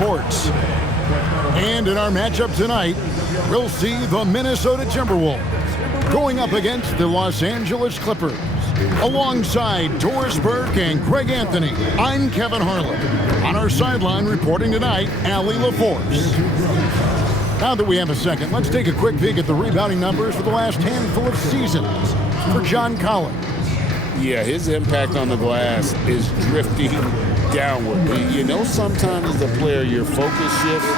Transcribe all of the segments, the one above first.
Sports. And in our matchup tonight, we'll see the Minnesota Timberwolves going up against the Los Angeles Clippers. Alongside Doris Burke and Greg Anthony, I'm Kevin Harlan. On our sideline reporting tonight, Allie LaForce. Now that we have a second, let's take a quick peek at the rebounding numbers for the last handful of seasons for John Collins. Yeah, his impact on the glass is drifting downward. You know, sometimes as a player, your focus shifts,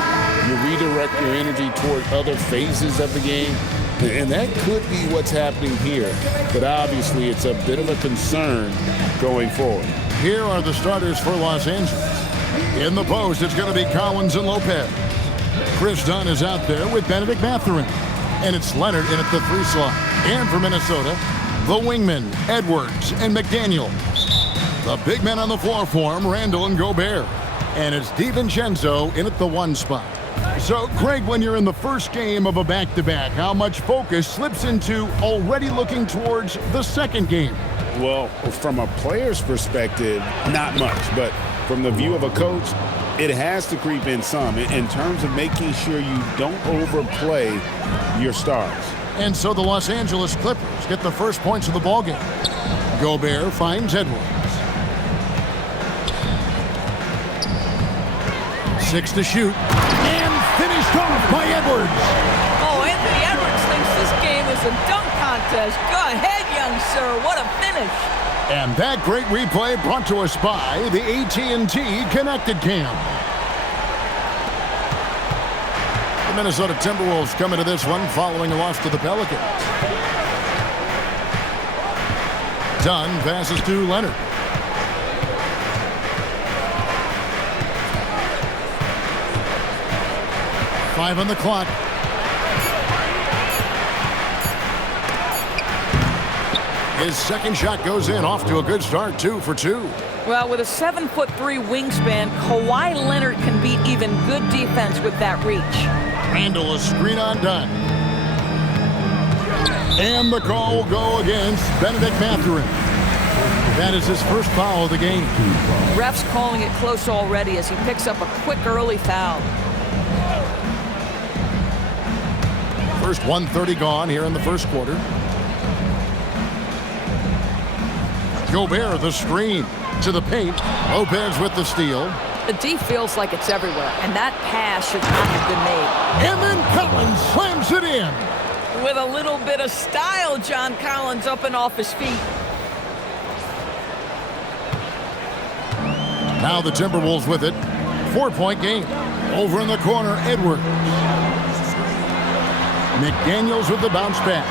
you redirect your energy toward other phases of the game, and that could be what's happening here. But obviously, it's a bit of a concern going forward. Here are the starters for Los Angeles. In the post, it's going to be Collins and Lopez. Chris Dunn is out there with Benedict Mathurin. And it's Leonard in at the 3 slot. And for Minnesota, the wingmen, Edwards and McDaniel. The big men on the floor for him, Randall and Gobert. And it's DiVincenzo in at the 1 spot. So, Greg, when you're in the first game of a back-to-back, how much focus slips into already looking towards the second game? Well, from a player's perspective, not much. But from the view of a coach, it has to creep in some in terms of making sure you don't overplay your stars. And so the Los Angeles Clippers get the first points of the ballgame. Gobert finds Edwards. 6 to shoot. And finished off by Edwards. Oh, Anthony Edwards thinks this game is a dunk contest. Go ahead, young sir. What a finish. And that great replay brought to us by the AT&T Connected Cam. The Minnesota Timberwolves coming to this one following a loss to the Pelicans. Dunn passes to Leonard. Five on the clock. His second shot goes in, off to a good start, 2 for 2. Well, with a 7'3" wingspan, Kawhi Leonard can beat even good defense with that reach. Randall, a screen on Dunn. And the call will go against Benedict Mathurin. That is his first foul of the game. Ref's calling it close already as he picks up a quick early foul. First 1:30 gone here in the first quarter. Gobert, the screen to the paint. Lopez with the steal. The D feels like it's everywhere, and that pass should not have been made. And then Collins slams it in. With a little bit of style, John Collins up and off his feet. Now the Timberwolves with it. 4-point game. Over in the corner, Edwards. McDaniels with the bounce pass.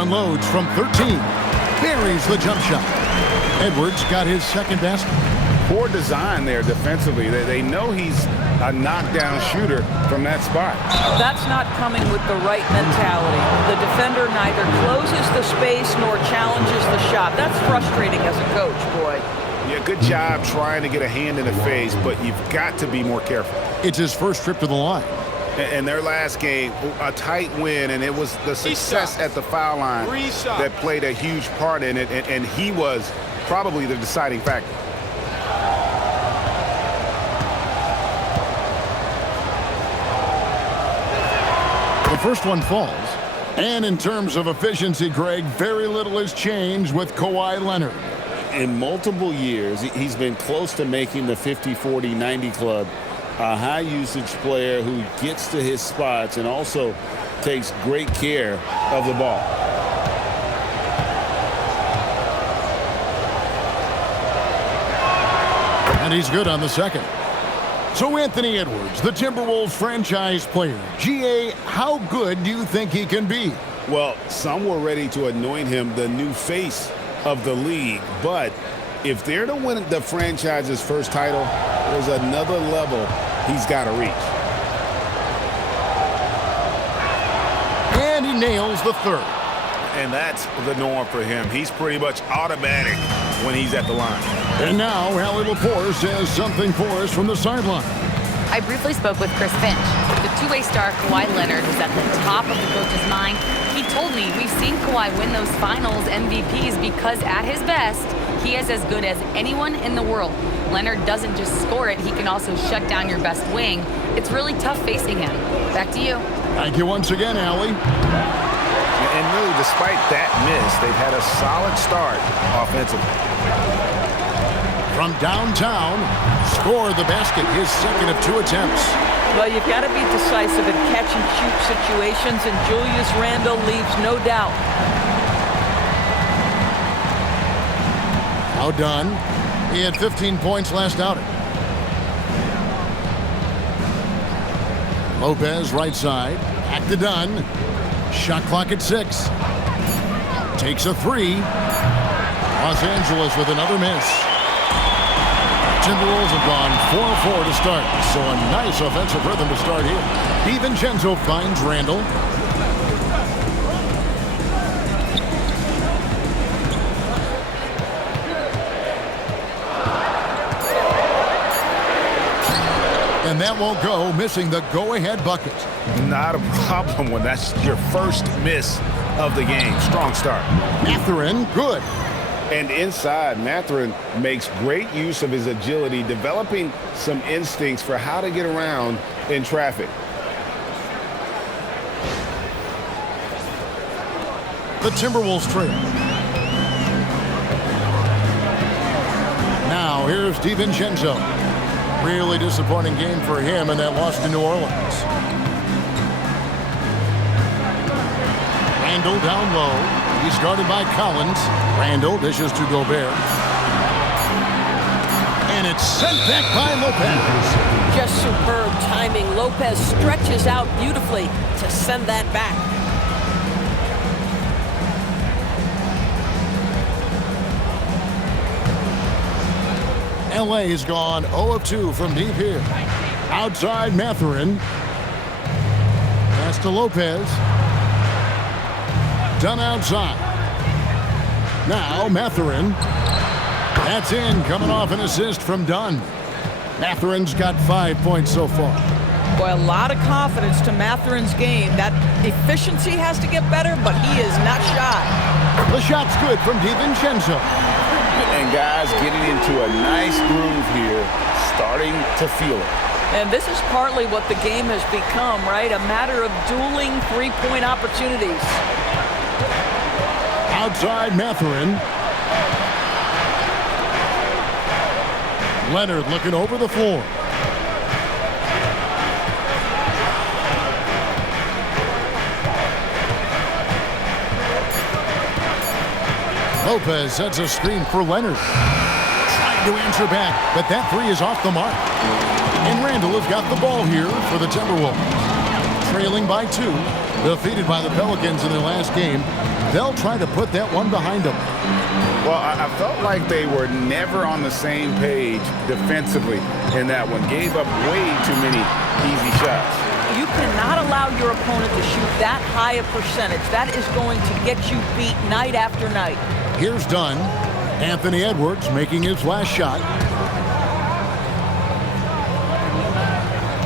Unloads from 13. Buries the jump shot. Edwards got his second basket. Poor design there defensively. They know he's a knockdown shooter from that spot. That's not coming with the right mentality. The defender neither closes the space nor challenges the shot. That's frustrating as a coach, boy. Yeah, good job trying to get a hand in the face, but you've got to be more careful. It's his first trip to the line. In their last game, a tight win, and it was the success at the foul line that played a huge part in it, and he was probably the deciding factor. The first one falls. And in terms of efficiency, Greg, very little has changed with Kawhi Leonard. In multiple years, he's been close to making the 50-40-90 club. A high-usage player who gets to his spots and also takes great care of the ball. And he's good on the second. So Anthony Edwards, the Timberwolves franchise player. GA, how good do you think he can be? Well, some were ready to anoint him the new face of the league, but if they're to win the franchise's first title, there's another level he's got to reach. And he nails the third. And that's the norm for him. He's pretty much automatic when he's at the line. And now, Allie LaForce has something for us from the sideline. I briefly spoke with Chris Finch. The two-way star Kawhi Leonard was at the top of the coach's mind. He told me we've seen Kawhi win those finals MVPs because at his best, He is as good as anyone in the world. Leonard doesn't just score it, he can also shut down your best wing. It's really tough facing him. Back to you. Thank you once again, Allie. And really, despite that miss, they've had a solid start offensively. From downtown, scored the basket, his second of 2 attempts. Well, you've got to be decisive in catch-and-shoot situations, and Julius Randle leaves no doubt. Now Dunn. He had 15 points last outing. Lopez, right side. Back to Dunn. Shot clock at 6. Takes a 3. Los Angeles with another miss. Timberwolves have gone 4-4 to start, so a nice offensive rhythm to start here. DiVincenzo finds Randle. And that won't go, missing the go-ahead bucket. Not a problem when that's your first miss of the game. Strong start. Mathurin, good. And inside, Mathurin makes great use of his agility, developing some instincts for how to get around in traffic. The Timberwolves trail. Now, here's DiVincenzo. Really disappointing game for him in that loss to New Orleans. Randle down low. He's guarded by Collins. Randle dishes to Gobert. And it's sent back by Lopez. Just superb timing. Lopez stretches out beautifully to send that back. LA has gone 0 of 2 from deep here. Outside Mathurin. Pass to Lopez. Done outside. Now Mathurin. That's in, coming off an assist from Dunn. Mathurin's got 5 points so far. Boy, a lot of confidence to Mathurin's game. That efficiency has to get better, but he is not shy. The shot's good from DiVincenzo. And guys getting into a nice groove here, starting to feel it. And this is partly what the game has become, right? A matter of dueling three-point opportunities. Outside Mathurin. Leonard looking over the floor. Lopez sets a screen for Leonard. Trying to answer back, but that three is off the mark. And Randle has got the ball here for the Timberwolves. Trailing by 2, defeated by the Pelicans in their last game. They'll try to put that one behind them. Well, I felt like they were never on the same page defensively in that one. Gave up way too many easy shots. You cannot allow your opponent to shoot that high a percentage. That is going to get you beat night after night. Here's Dunn. Anthony Edwards making his last shot.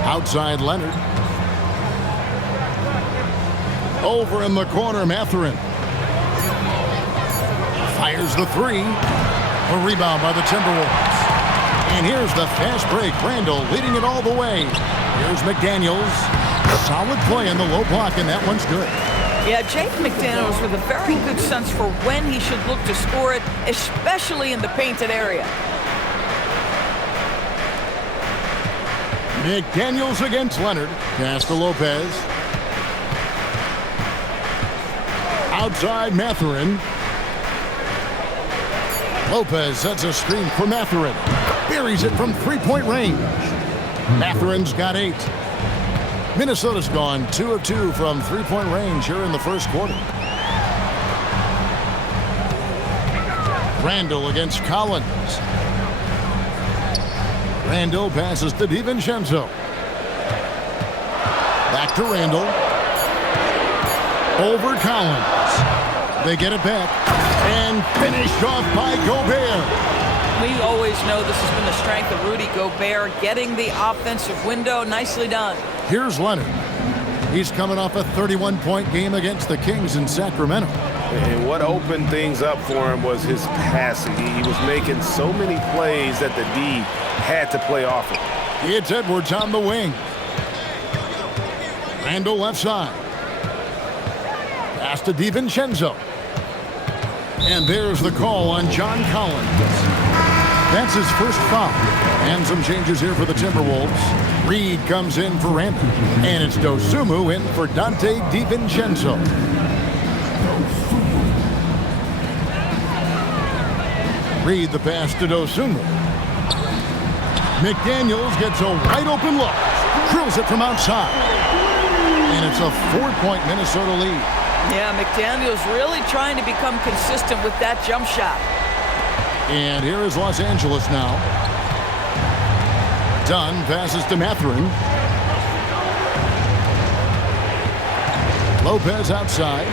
Outside Leonard. Over in the corner, Mathurin. Fires the three. A rebound by the Timberwolves. And here's the fast break. Randle leading it all the way. Here's McDaniels. Solid play in the low block, and that one's good. Yeah, Jake McDaniels with a very good sense for when he should look to score it, especially in the painted area. McDaniels against Leonard. Pass to Lopez. Outside Mathurin. Lopez sets a screen for Mathurin. Buries it from three-point range. Mathurin's got 8. Minnesota's gone 2 of 2 from three-point range here in the first quarter. Randle against Collins. Randle passes to DiVincenzo. Back to Randle. Over Collins. They get it back. And finished off by Gobert. We always know this has been the strength of Rudy Gobert, getting the offensive window. Nicely done. Here's Leonard. He's coming off a 31-point game against the Kings in Sacramento. And what opened things up for him was his passing. He was making so many plays that the D had to play off him. It's Edwards on the wing. Randall left side. Pass to DiVincenzo. And there's the call on John Collins. That's his first foul. And some changes here for the Timberwolves. Reed comes in for Randall. And it's Dosunmu in for Dante DiVincenzo. Reed the pass to Dosunmu. McDaniels gets a wide open look. Drills it from outside. And it's a 4-point Minnesota lead. Yeah, McDaniels really trying to become consistent with that jump shot. And here is Los Angeles now. Dunn passes to Mathurin. Lopez outside.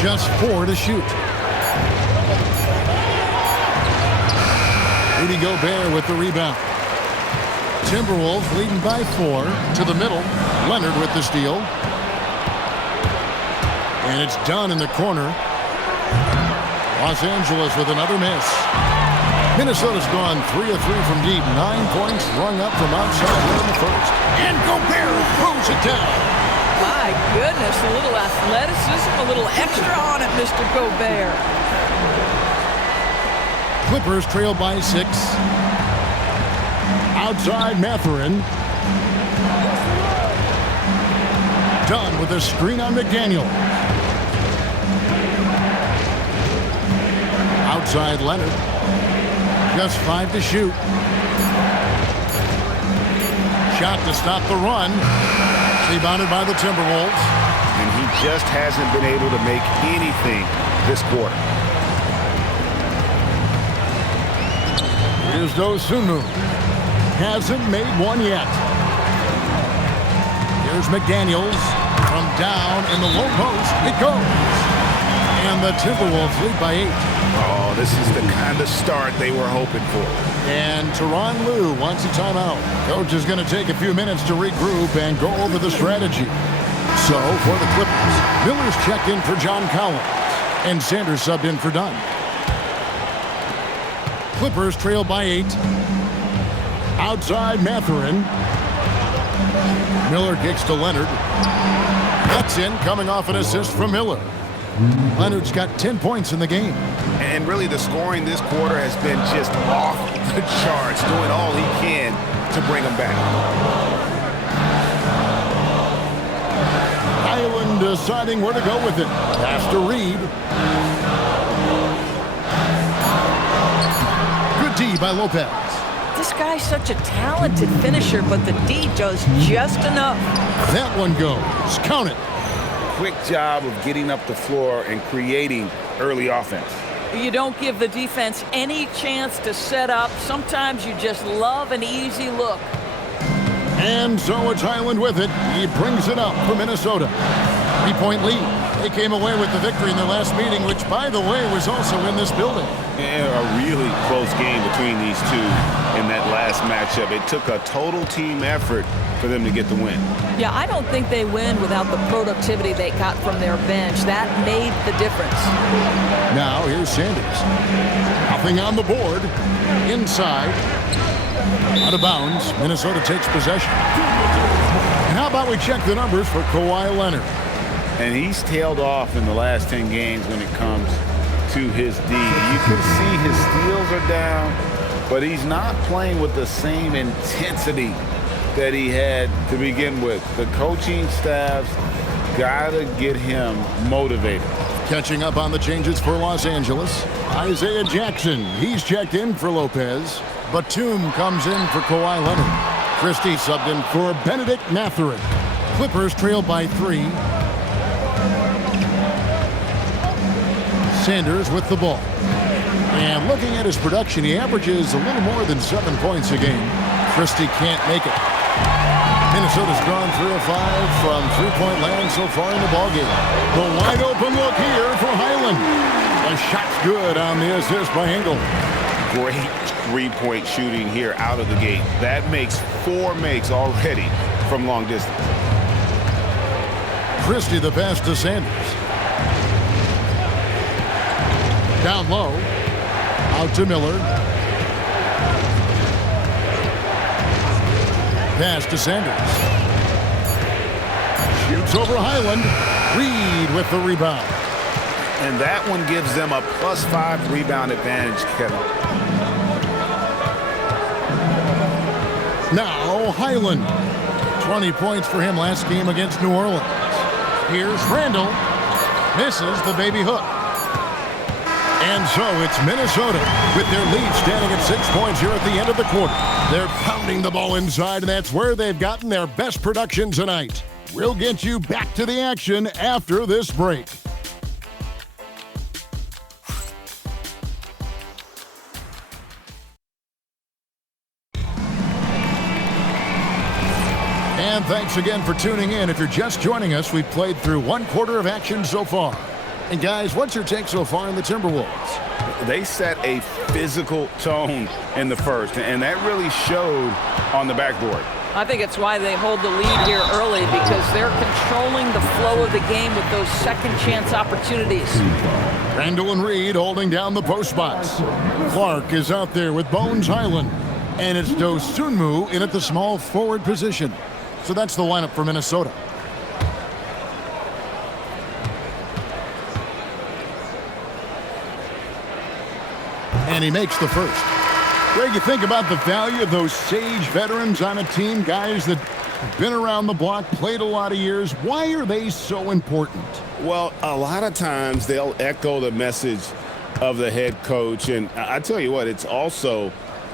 Just 4 to shoot. Rudy Gobert with the rebound. Timberwolves leading by 4 to the middle. Leonard with the steal. And it's Dunn in the corner. Los Angeles with another miss. Minnesota's gone 3 of 3 from deep. 9 points rung up from outside here in the first. And Gobert throws it down. My goodness, a little athleticism, a little extra on it, Mr. Gobert. Clippers trail by 6. Outside Mathurin. Dunn with a screen on McDaniel. Outside Leonard. Just 5 to shoot. Shot to stop the run. Rebounded by the Timberwolves. And he just hasn't been able to make anything this quarter. Here's Dosunmu. Hasn't made one yet. Here's McDaniels from down in the low post. It goes. And the Timberwolves lead by 8. Oh, this is the kind of start they were hoping for. And Tyronn Lue wants a timeout. Coach is going to take a few minutes to regroup and go over the strategy. So, for the Clippers, Miller's checked in for John Collins, and Sanders subbed in for Dunn. Clippers trail by 8. Outside Mathurin. Miller kicks to Leonard. That's in, coming off an assist from Miller. Leonard's got 10 points in the game. And really the scoring this quarter has been just off the charts, doing all he can to bring them back. Island deciding where to go with it. Pass to Reed. Good D by Lopez. This guy's such a talented finisher, but the D does just enough. That one goes. Count it. Quick job of getting up the floor and creating early offense. You don't give the defense any chance to set up. Sometimes you just love an easy look. And so it's Highland with it. He brings it up for Minnesota. 3-point lead. They came away with the victory in their last meeting, which, by the way, was also in this building. Yeah, a really close game between these two in that last matchup. It took a total team effort for them to get the win. Yeah, I don't think they win without the productivity they got from their bench. That made the difference. Now here's Sanders. Nothing on the board. Inside. Out of bounds. Minnesota takes possession. And how about we check the numbers for Kawhi Leonard? And he's tailed off in the last 10 games when it comes to his D. You can see his steals are down, but he's not playing with the same intensity that he had to begin with. The coaching staff's got to get him motivated. Catching up on the changes for Los Angeles. Isaiah Jackson, he's checked in for Lopez. Batum comes in for Kawhi Leonard. Christie subbed in for Benedict Mathurin. Clippers trail by 3. Sanders with the ball. And looking at his production, he averages a little more than 7 points a game. Christie can't make it. Minnesota's gone 3 of 5 from three-point land so far in the ballgame. The wide open look here for Highland. The shot's good on the assist by Engel. Great three-point shooting here out of the gate. That makes 4 makes already from long distance. Christie the pass to Sanders. Down low. Out to Miller. Pass to Sanders. Shoots over Highland. Reed with the rebound. And that one gives them a +5 rebound advantage, Kevin. Now Highland. 20 points for him last game against New Orleans. Here's Randall. Misses the baby hook. And so it's Minnesota with their lead standing at 6 points here at the end of the quarter. They're pounding the ball inside, and that's where they've gotten their best production tonight. We'll get you back to the action after this break. And thanks again for tuning in. If you're just joining us, we've played through 1 quarter of action so far. And guys, what's your take so far in the Timberwolves? They set a physical tone in the first, and that really showed on the backboard. I think it's why they hold the lead here early, because they're controlling the flow of the game with those second chance opportunities. Randall and Reed holding down the post spots. Clark is out there with Bones Highland. And it's Dosunmu in at the small forward position. So that's the lineup for Minnesota. And he makes the first. Greg, you think about the value of those sage veterans on a team, guys that have been around the block, played a lot of years. Why are they so important? Well, a lot of times they'll echo the message of the head coach. And I tell you what, it's also,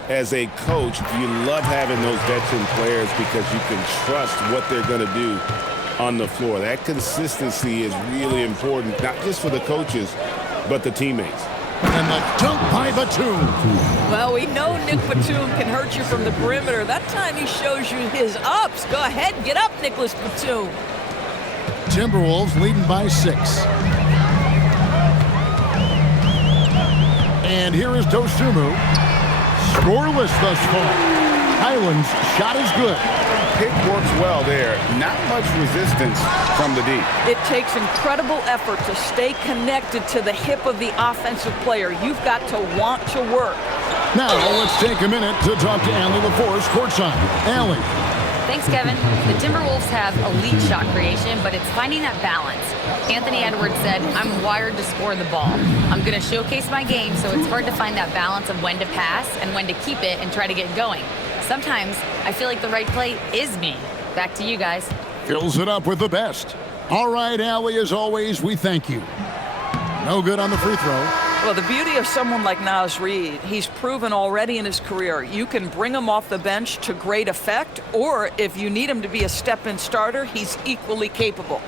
as a coach, you love having those veteran players because you can trust what they're going to do on the floor. That consistency is really important, not just for the coaches, but the teammates. And the dunk by Batum. Well, we know Nick Batum can hurt you from the perimeter. That time he shows you his ups. Go ahead, get up, Nicholas Batum. Timberwolves leading by 6. And here is Dosunmu. Scoreless thus far. Highland's shot is good. Pick works well there. Not much resistance from the D. It takes incredible effort to stay connected to the hip of the offensive player. You've got to want to work. Now let's take a minute to talk to Allie LaForce courtside. Allie. Thanks, Kevin. The Timberwolves have elite shot creation, but it's finding that balance. Anthony Edwards said, "I'm wired to score the ball. I'm going to showcase my game, so it's hard to find that balance of when to pass and when to keep it and try to get going. Sometimes I feel like the right play is me." Back to you guys. Fills it up with the best. All right, Allie, as always, we thank you. No good on the free throw. Well, the beauty of someone like Naz Reid, he's proven already in his career, you can bring him off the bench to great effect, or if you need him to be a step-in starter, he's equally capable.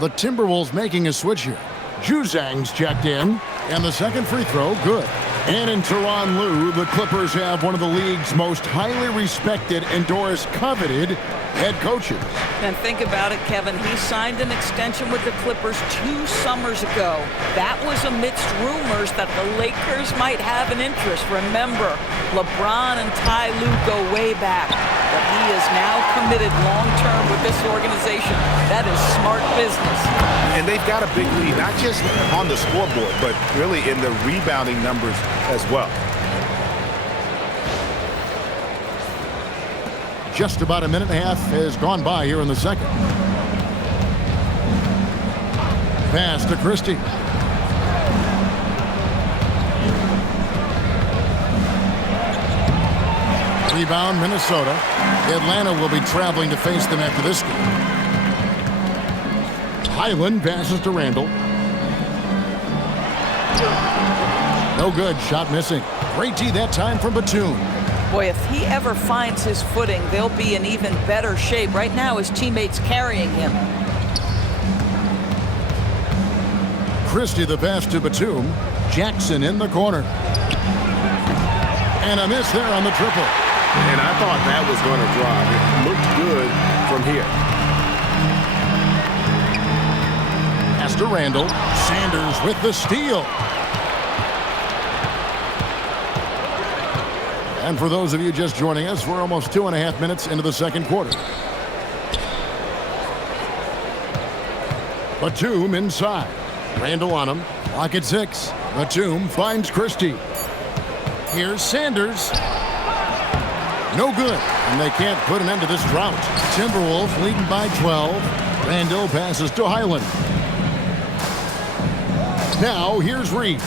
The Timberwolves making a switch here. Juzang's checked in, and the second free throw, good. And in Tyronn Lue, the Clippers have one of the league's most highly respected and Doris coveted head coaches. And think about it, Kevin. He signed an extension with the Clippers 2 summers ago. That was amidst rumors that the Lakers might have an interest. Remember, LeBron and Ty Lue go way back. But he is now committed long-term with this organization. That is smart business. And they've got a big lead, not just on the scoreboard, but really in the rebounding numbers as well. Just about a minute and a half has gone by here in the second. Pass to Christie. Rebound, Minnesota. Atlanta will be traveling to face them after this game. Highland passes to Randall. No good, shot missing. Great D that time from Batum. Boy, if he ever finds his footing, they'll be in even better shape. Right now, his teammates carrying him. Christie the pass to Batum. Jackson in the corner. And a miss there on the triple. And I thought that was going to drop. It looked good from here. Pass to Randall. Sanders with the steal. And for those of you just joining us, we're almost 2.5 minutes into the second quarter. Batum inside. Randall on him. Lock at 6. Batum finds Christie. Here's Sanders. No good. And they can't put an end to this drought. Timberwolves leading by 12. Randall passes to Highland. Now here's Reed.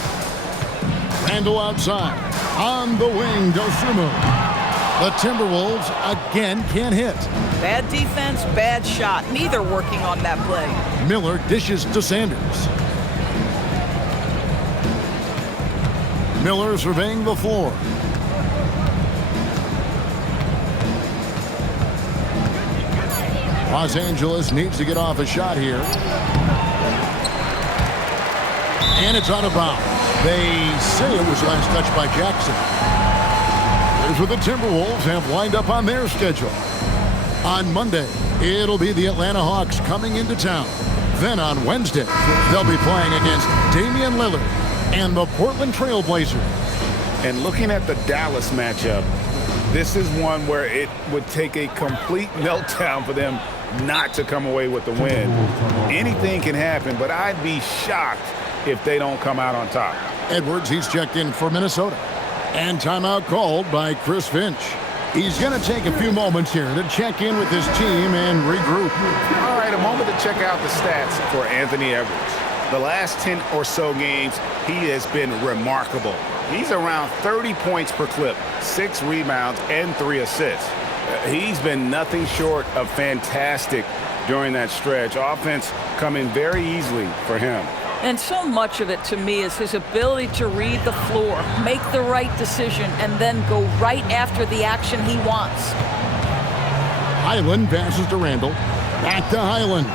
Randall outside. On the wing, Dosunmu. The Timberwolves again can't hit. Bad defense, bad shot. Neither working on that play. Miller dishes to Sanders. Miller surveying the floor. Los Angeles needs to get off a shot here. And it's out of bounds. They say it was last touched by Jackson. Here's what the Timberwolves have lined up on their schedule. On Monday, it'll be the Atlanta Hawks coming into town. Then on Wednesday, they'll be playing against Damian Lillard and the Portland Trail Blazers. And looking at the Dallas matchup, this is one where it would take a complete meltdown for them not to come away with the win. Anything can happen, but I'd be shocked if they don't come out on top. Edwards, he's checked in for Minnesota. And timeout called by Chris Finch. He's going to take a few moments here to check in with his team and regroup. All right, a moment to check out the stats for Anthony Edwards. The last 10 or so games, he has been remarkable. He's around 30 points per clip, 6 rebounds, and 3 assists. He's been nothing short of fantastic during that stretch. Offense coming very easily for him. And so much of it, to me, is his ability to read the floor, make the right decision, and then go right after the action he wants. Highland passes to Randall. Back to Highland.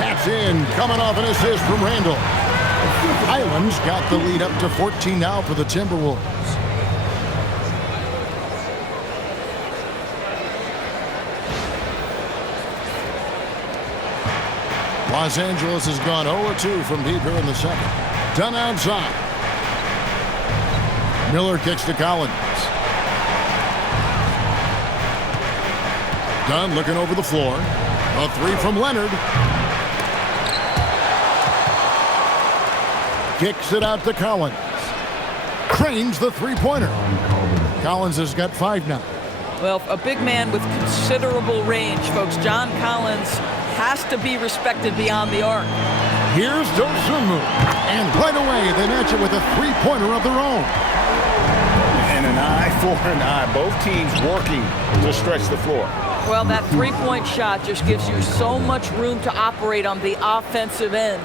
That's in. Coming off an assist from Randall. Highland's got the lead up to 14 now for the Timberwolves. Los Angeles has gone 0-2 from deep here in the second. Dunn outside. Miller kicks to Collins. Dunn looking over the floor. A 3 from Leonard. Kicks it out to Collins. Cranes the three-pointer. Collins has got 5 now. Well, a big man with considerable range, folks. John Collins has to be respected beyond the arc. Here's Dosunmu. And right away, they match it with a three-pointer of their own. And an eye for an eye. Both teams working to stretch the floor. Well, that three-point shot just gives you so much room to operate on the offensive end.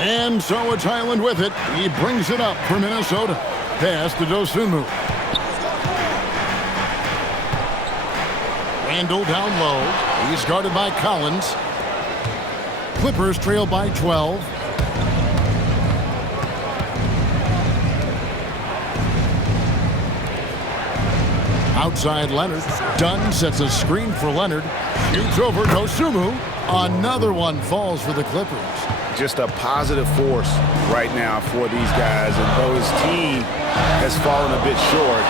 And so it's Highland with it. He brings it up for Minnesota. Pass to Dosunmu. Randall down low. He's guarded by Collins. Clippers trail by 12. Outside Leonard. Dunn sets a screen for Leonard. Shoots over Dosunmu. Another one falls for the Clippers. Just a positive force right now for these guys. And though his team has fallen a bit short,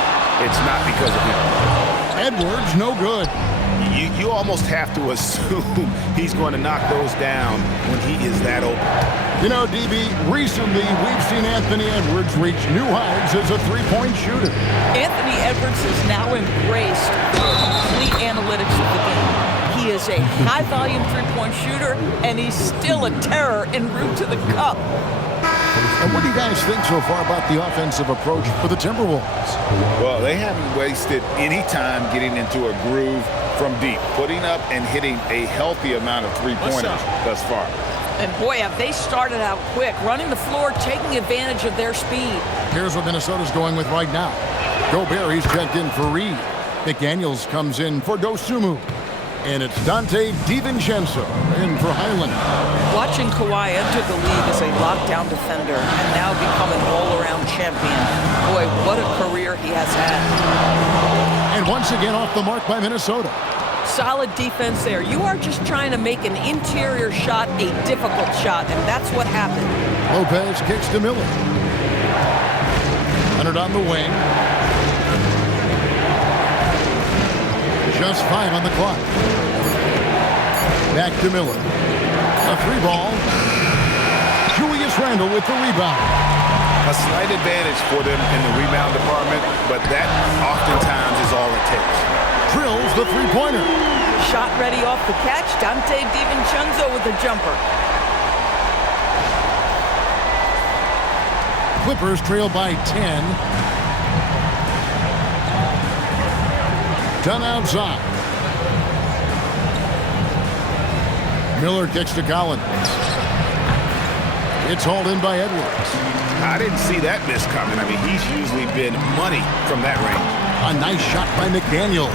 it's not because of him. Edwards, no good. You almost have to assume he's going to knock those down when he is that open. You know, DB, recently we've seen Anthony Edwards reach new heights as a three-point shooter. Anthony Edwards has now embraced the complete analytics of the game. He is a high-volume three-point shooter, and he's still a terror en route to the cup. And what do you guys think so far about the offensive approach for the Timberwolves? Well, they haven't wasted any time getting into a groove from deep, putting up and hitting a healthy amount of three-pointers thus far. And boy, have they started out quick, running the floor, taking advantage of their speed. Here's what Minnesota's going with right now. Gobert, he's checked in for Reed. McDaniels comes in for Dosunmu. And it's Dante DiVincenzo in for Highland. Watching Kawhi enter the league as a lockdown defender and now become an all-around champion. Boy, what a career he has had. And once again off the mark by Minnesota. Solid defense there. You are just trying to make an interior shot a difficult shot, and that's what happened. Lopez kicks to Miller. Leonard on the wing. Just 5 on the clock. Back to Miller. A 3-ball. Julius Randle with the rebound. A slight advantage for them in the rebound department, but that oftentimes is all it takes. Drills the three-pointer. Shot ready off the catch. Dante DiVincenzo with the jumper. Clippers trail by 10. Done outside. Miller kicks to Collins. It's hauled in by Edwards. I didn't see that miss coming. I mean, he's usually been money from that range. A nice shot by McDaniel.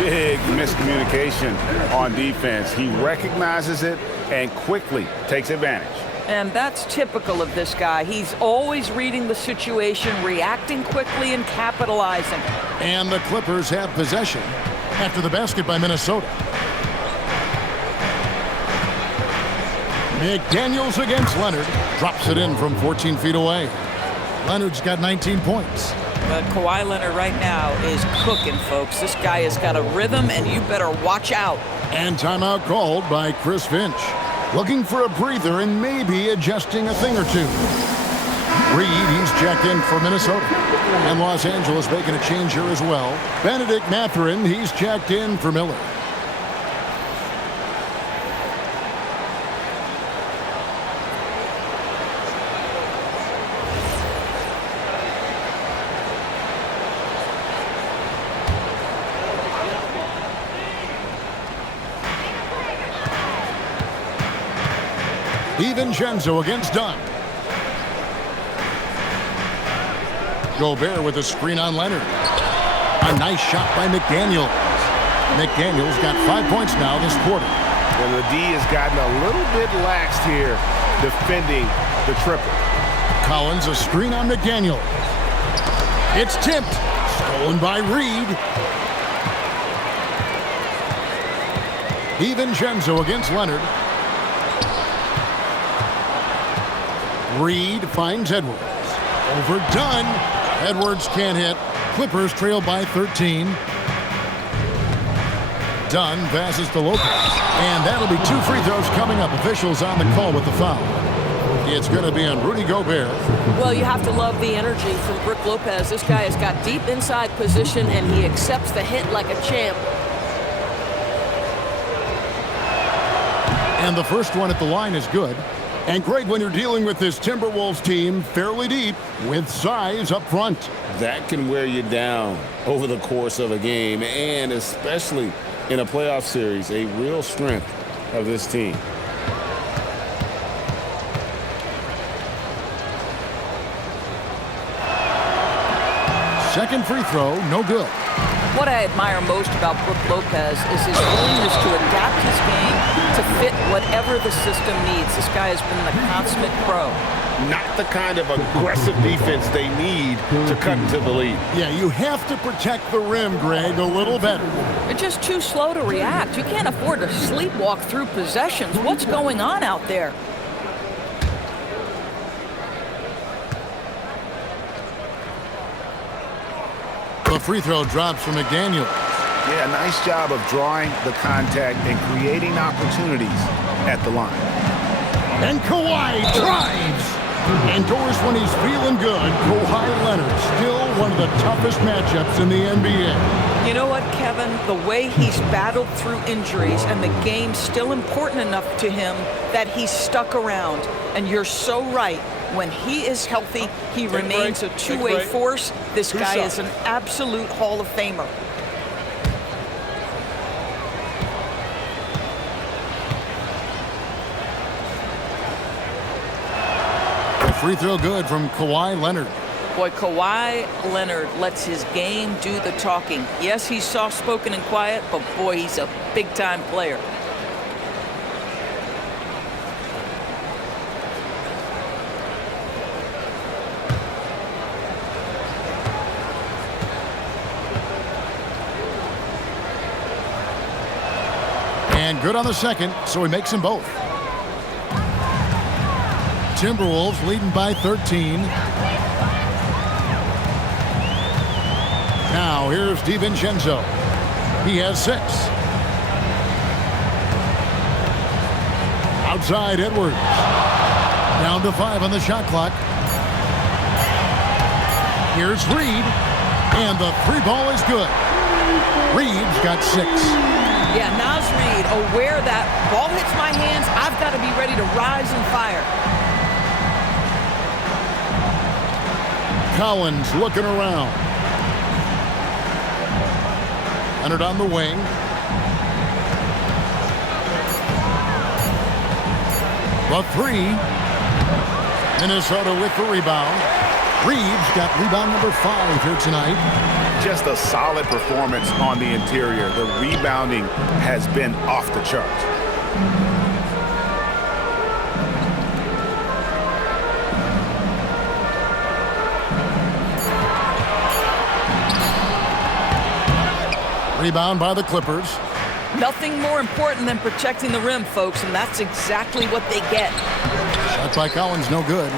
Big miscommunication on defense. He recognizes it and quickly takes advantage. And that's typical of this guy. He's always reading the situation, reacting quickly, and capitalizing. And the Clippers have possession after the basket by Minnesota. McDaniels against Leonard. Drops it in from 14 feet away. Leonard's got 19 points. But Kawhi Leonard right now is cooking, folks. This guy has got a rhythm, and you better watch out. And timeout called by Chris Finch. Looking for a breather and maybe adjusting a thing or two. Reed, he's checked in for Minnesota. And Los Angeles making a change here as well. Benedict Mathurin, he's checked in for Miller. DiVincenzo against Dunn. Gobert with a screen on Leonard. A nice shot by McDaniels. McDaniels got 5 points now this quarter. Well, the D has gotten a little bit lax here defending the triple. Collins, a screen on McDaniels. It's tipped. Stolen by Reed. DiVincenzo against Leonard. Reed finds Edwards. Overdone. Edwards can't hit. Clippers trail by 13. Dunn passes to Lopez. And that'll be 2 free throws coming up. Officials on the call with the foul. It's going to be on Rudy Gobert. Well, you have to love the energy from Brook Lopez. This guy has got deep inside position, and he accepts the hit like a champ. And the first one at the line is good. And great when you're dealing with this Timberwolves team fairly deep with size up front. That can wear you down over the course of a game, and especially in a playoff series, a real strength of this team. Second free throw, no good. What I admire most about Brook Lopez is his willingness to adapt his game to fit whatever the system needs. This guy has been the consummate pro. Not the kind of aggressive defense they need to cut into the lead. Yeah, you have to protect the rim, Greg, a little better. They're just too slow to react. You can't afford to sleepwalk through possessions. What's going on out there? The free throw drops from McDaniel. Yeah, nice job of drawing the contact and creating opportunities at the line. And Kawhi drives. Indoors when he's feeling good, Kawhi Leonard, still one of the toughest matchups in the NBA. You know what, Kevin? The way he's battled through injuries and the game's still important enough to him that he's stuck around. And you're so right. When he is healthy, he remains a two-way force. This guy is an absolute Hall of Famer. The free throw good from Kawhi Leonard. Boy, Kawhi Leonard lets his game do the talking. Yes, he's soft-spoken and quiet, but boy, he's a big-time player. And good on the second, so he makes them both. Timberwolves leading by 13. Now here's DiVincenzo. He has 6. Outside Edwards. Down to 5 on the shot clock. Here's Reed. And the 3 ball is good. Reed's got 6. Yeah, Naz Reed, aware that ball hits my hands, I've got to be ready to rise and fire. Collins looking around. Leonard on the wing. The 3. Minnesota with the rebound. Reeves got rebound number 5 here tonight. Just a solid performance on the interior. The rebounding has been off the charts. Rebound by the Clippers. Nothing more important than protecting the rim, folks, and that's exactly what they get. Shot by Collins, no good.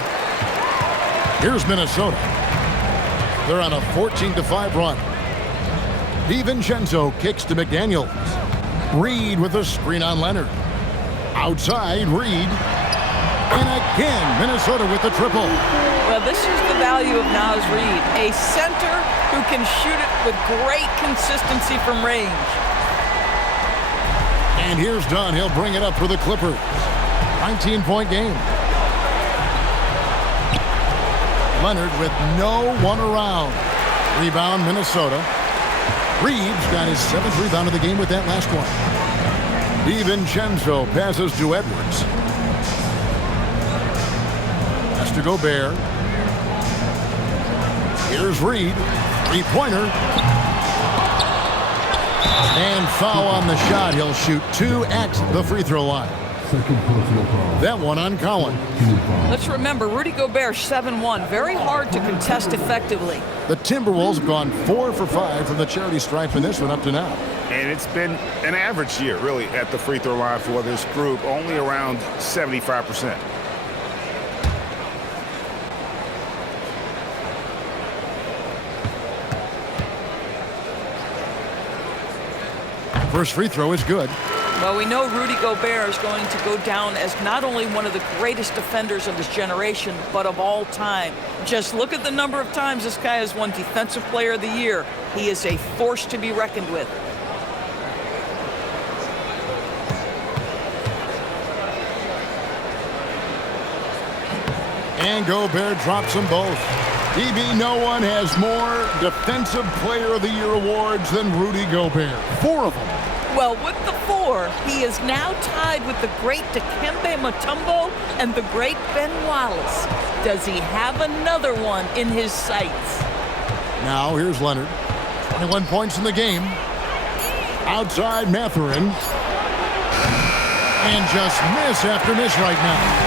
Here's Minnesota. They're on a 14-5 run. DiVincenzo kicks to McDaniels. Reed with a screen on Leonard. Outside, Reed. And again, Minnesota with the triple. Well, this is the value of Naz Reed, a center who can shoot it with great consistency from range. And here's Dunn. He'll bring it up for the Clippers. 19-point game. Leonard with no one around. Rebound, Minnesota. Reeves got his 7th rebound of the game with that last one. DiVincenzo passes to Edwards. Pass to Gobert. Here's Reed. 3-pointer. And foul on the shot. He'll shoot 2 at the free throw line. That one on Collins. Let's remember, Rudy Gobert, 7-1. Very hard to contest effectively. The Timberwolves have gone 4 for 5 from the charity stripe in this one up to now. And it's been an average year, really, at the free throw line for this group, only around 75%. First free throw is good. Well, we know Rudy Gobert is going to go down as not only one of the greatest defenders of his generation, but of all time. Just look at the number of times this guy has won Defensive Player of the Year. He is a force to be reckoned with. And Gobert drops them both. DB, no one has more Defensive Player of the Year awards than Rudy Gobert. 4 of them. Well, with the 4, he is now tied with the great Dikembe Mutombo and the great Ben Wallace. Does he have another one in his sights? Now here's Leonard. 21 points in the game. Outside Mathurin. And just miss after miss right now.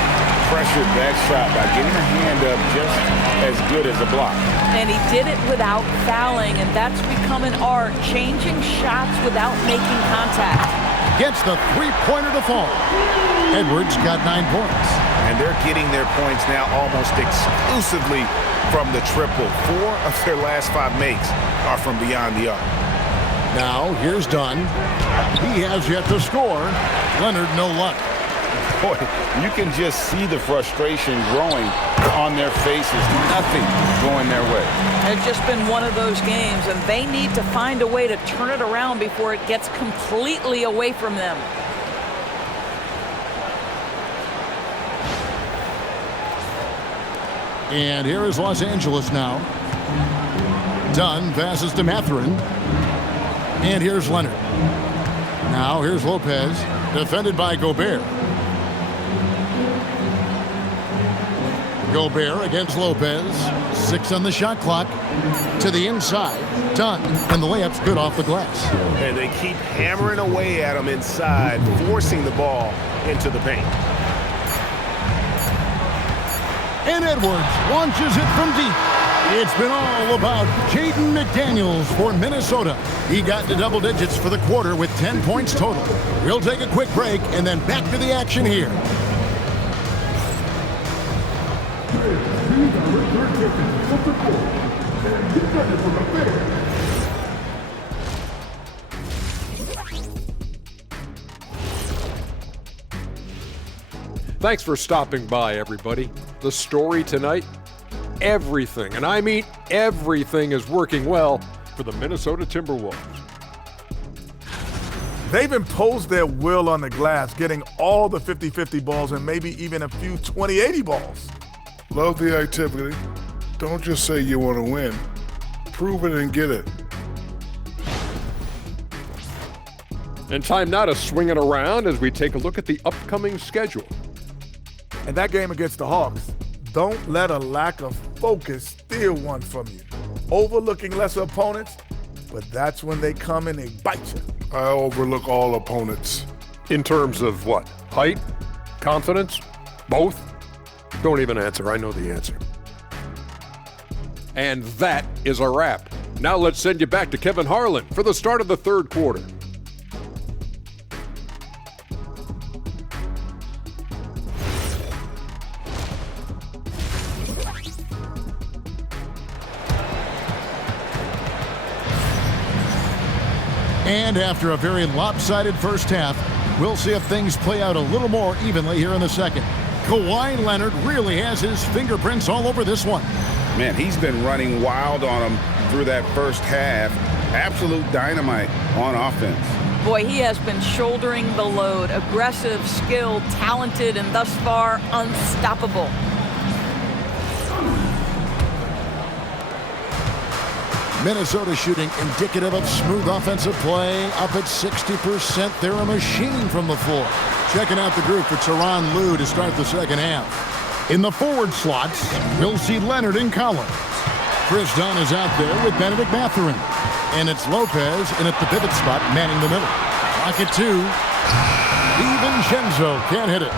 Pressured that shot by getting a hand up just as good as a block. And he did it without fouling, and that's become an art, changing shots without making contact. Gets the 3-pointer to fall. Edwards got 9 points. And they're getting their points now almost exclusively from the triple. 4 of their last 5 makes are from beyond the arc. Now here's Dunn. He has yet to score. Leonard, no luck. Boy, you can just see the frustration growing on their faces. Nothing going their way. It's just been one of those games, and they need to find a way to turn it around before it gets completely away from them. And here is Los Angeles now. Dunn passes to Mathurin. And here's Leonard. Now here's Lopez, defended by Gobert. Gobert against Lopez. 6 on the shot clock. To the inside. Dunn. And the layup's good off the glass. And they keep hammering away at him inside, forcing the ball into the paint. And Edwards launches it from deep. It's been all about Jaden McDaniels for Minnesota. He got to double digits for the quarter with 10 points total. We'll take a quick break and then back to the action here. Thanks for stopping by, everybody. The story tonight, everything, and I mean everything, is working well for the Minnesota Timberwolves. They've imposed their will on the glass, getting all the 50-50 balls and maybe even a few 20-80 balls. Love the activity. Don't just say you want to win. Prove it and get it. And time now to swing it around as we take a look at the upcoming schedule. And that game against the Hawks, don't let a lack of focus steal one from you. Overlooking lesser opponents, but that's when they come and they bite you. I overlook all opponents. In terms of what? Height? Confidence? Both? Don't even answer. I know the answer. And that is a wrap. Now let's send you back to Kevin Harlan for the start of the third quarter. And after a very lopsided first half, we'll see if things play out a little more evenly here in the second. Kawhi Leonard really has his fingerprints all over this one. Man, he's been running wild on him through that first half. Absolute dynamite on offense. Boy, he has been shouldering the load. Aggressive, skilled, talented, and thus far unstoppable. Minnesota shooting indicative of smooth offensive play, up at 60%. They're a machine from the floor. Checking out the group for Tyronn Lue to start the second half. In the forward slots, we'll see Leonard and Collins. Chris Dunn is out there with Benedict Mathurin. And it's Lopez in at the pivot spot, manning the middle. Clock at 2. DiVincenzo can't hit it.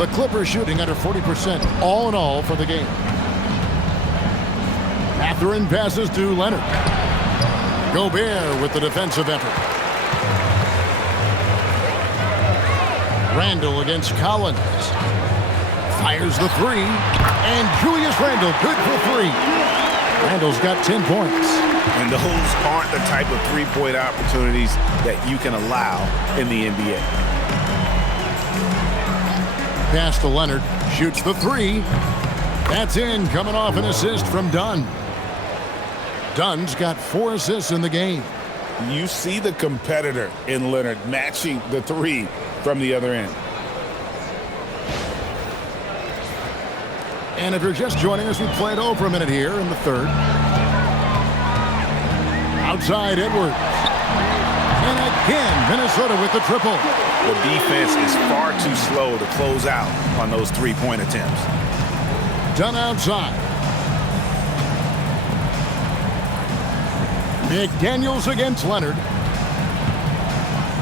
The Clippers shooting under 40% all in all for the game. Mathurin passes to Leonard. Gobert with the defensive effort. Randle against Collins. Fires the three. And Julius Randle good for 3. Randle's got 10 points. And those aren't the type of three-point opportunities that you can allow in the NBA. Pass to Leonard. Shoots the 3. That's in, coming off an assist from Dunn. Dunn's got 4 assists in the game. You see the competitor in Leonard matching the 3 from the other end. And if you're just joining us, we played over a minute here in the third. Outside Edwards. And again, Minnesota with the triple. The defense is far too slow to close out on those three-point attempts. Dunn outside. McDaniels against Leonard.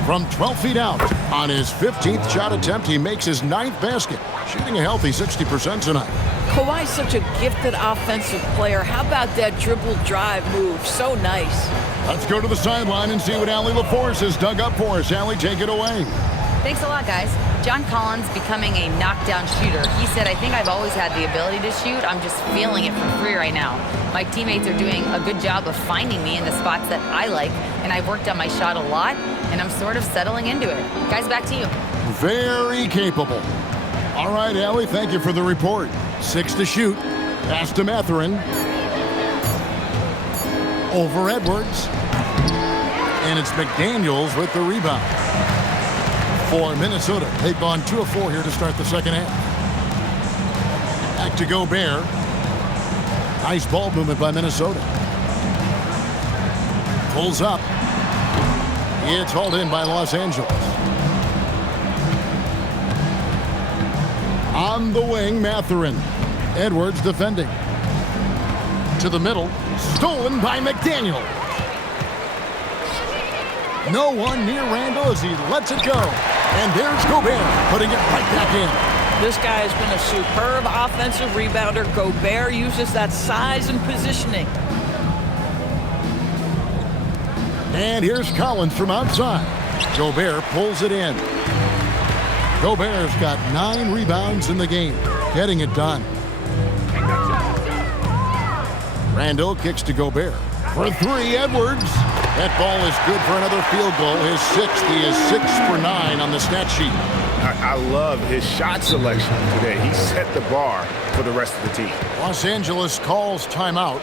From 12 feet out on his 15th shot attempt, he makes his 9th basket, shooting a healthy 60% tonight. Kawhi's such a gifted offensive player. How about that dribble drive move? So nice. Let's go to the sideline and see what Allie LaForce has dug up for us. Allie, take it away. Thanks a lot, guys. John Collins becoming a knockdown shooter. He said, I think I've always had the ability to shoot. I'm just feeling it for free right now. My teammates are doing a good job of finding me in the spots that I like, and I've worked on my shot a lot, and I'm sort of settling into it. Guys, back to you. Very capable. All right, Allie, thank you for the report. 6 to shoot. Pass to Mathurin. Over Edwards. And it's McDaniels with the rebound. For Minnesota, they've gone 2 of 4 here to start the second half. Back to Gobert. Nice ball movement by Minnesota. Pulls up. It's hauled in by Los Angeles. On the wing, Mathurin. Edwards defending. To the middle. Stolen by McDaniel. No one near Randle as he lets it go. And there's Gobert putting it right back in. This guy has been a superb offensive rebounder. Gobert uses that size and positioning. And here's Collins from outside. Gobert pulls it in. Gobert's got 9 rebounds in the game, getting it done. Randle kicks to Gobert. For 3, Edwards. That ball is good for another field goal. His 6th. He is 6 for 9 on the stat sheet. I love his shot selection today. He set the bar for the rest of the team. Los Angeles calls timeout.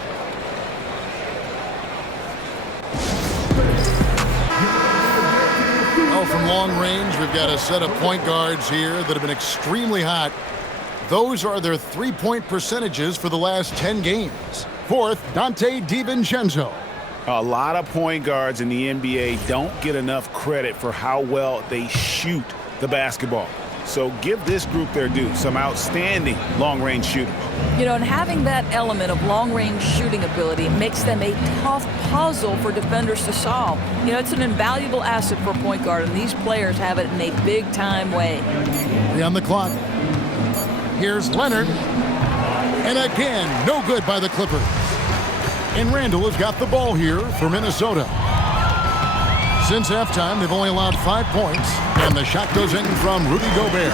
Oh, from long range, we've got a set of point guards here that have been extremely hot. Those are their three-point percentages for the last 10 games. Fourth, Dante DiVincenzo. A lot of point guards in the NBA don't get enough credit for how well they shoot the basketball. So give this group their due. Some outstanding long-range shooters. You know, and having that element of long-range shooting ability makes them a tough puzzle for defenders to solve. You know, it's an invaluable asset for a point guard, and these players have it in a big-time way. 3 on the clock. Here's Leonard. And again, no good by the Clippers. And Randall has got the ball here for Minnesota. Since halftime, they've only allowed 5 points, and the shot goes in from Rudy Gobert.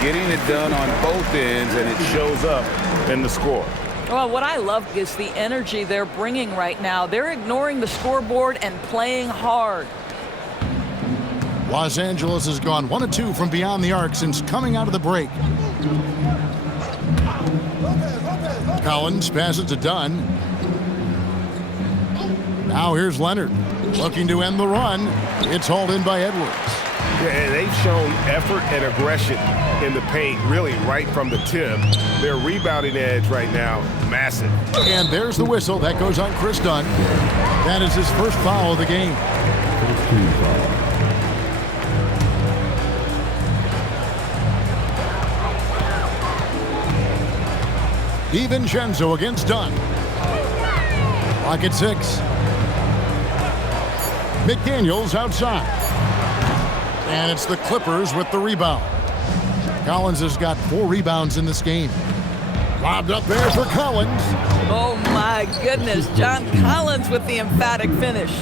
Getting it done on both ends, and it shows up in the score. Well, what I love is the energy they're bringing right now. They're ignoring the scoreboard and playing hard. Los Angeles has gone 1 of 2 from beyond the arc since coming out of the break. Collins passes to Dunn. Now here's Leonard. Looking to end the run. It's hauled in by Edwards. Yeah, and they've shown effort and aggression in the paint, really right from the tip. Their rebounding edge right now, massive. And there's the whistle. That goes on Chris Dunn. That is his first foul of the game. DiVincenzo against Dunn. Clock at 6. McDaniels outside. And it's the Clippers with the rebound. Collins has got 4 rebounds in this game. Lobbed up there for Collins. Oh, my goodness. John Collins with the emphatic finish.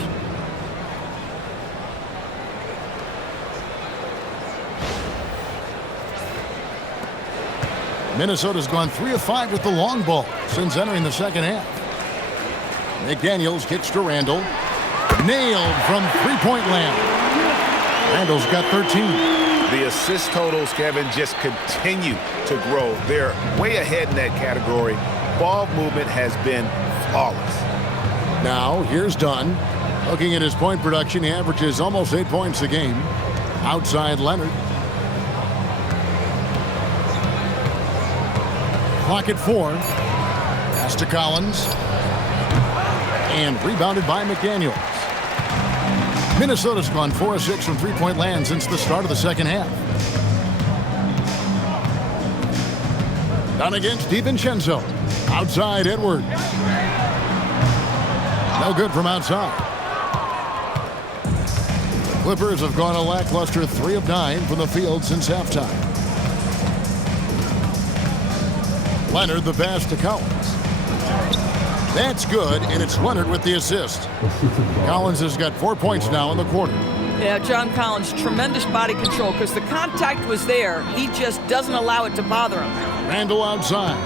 Minnesota's gone 3 of 5 with the long ball since entering the second half. McDaniels kicks to Randall. Nailed from three-point land. Randall's got 13. The assist totals, Kevin, just continue to grow. They're way ahead in that category. Ball movement has been flawless. Now, here's Dunn. Looking at his point production, he averages almost 8 points a game. Outside Leonard. Clock at 4. Pass to Collins. And rebounded by McDaniels. Minnesota's gone 4 of 6 from three-point land since the start of the second half. Down against DiVincenzo. Outside Edwards. No good from outside. The Clippers have gone a lackluster 3 of 9 from the field since halftime. Leonard the pass to Collins. That's good, and it's Leonard with the assist. Collins has got 4 points now in the quarter. Yeah, John Collins, tremendous body control because the contact was there. He just doesn't allow it to bother him. Randall outside.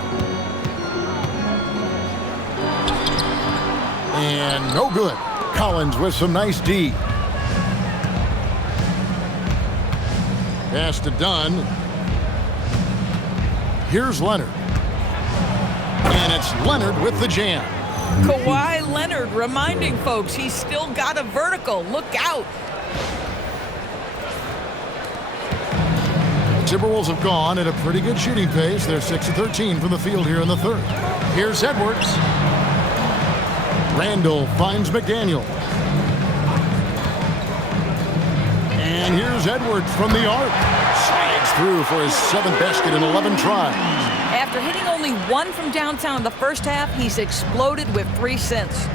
And no good. Collins with some nice D. Pass to Dunn. Here's Leonard. And it's Leonard with the jam. Kawhi Leonard reminding folks he's still got a vertical. Look out. The Timberwolves have gone at a pretty good shooting pace. They're 6 of 13 from the field here in the third. Here's Edwards. Randall finds McDaniel. And here's Edwards from the arc. Slides through for his 7th basket in 11 tries. After hitting only 1 from downtown in the first half, he's exploded with 3 since.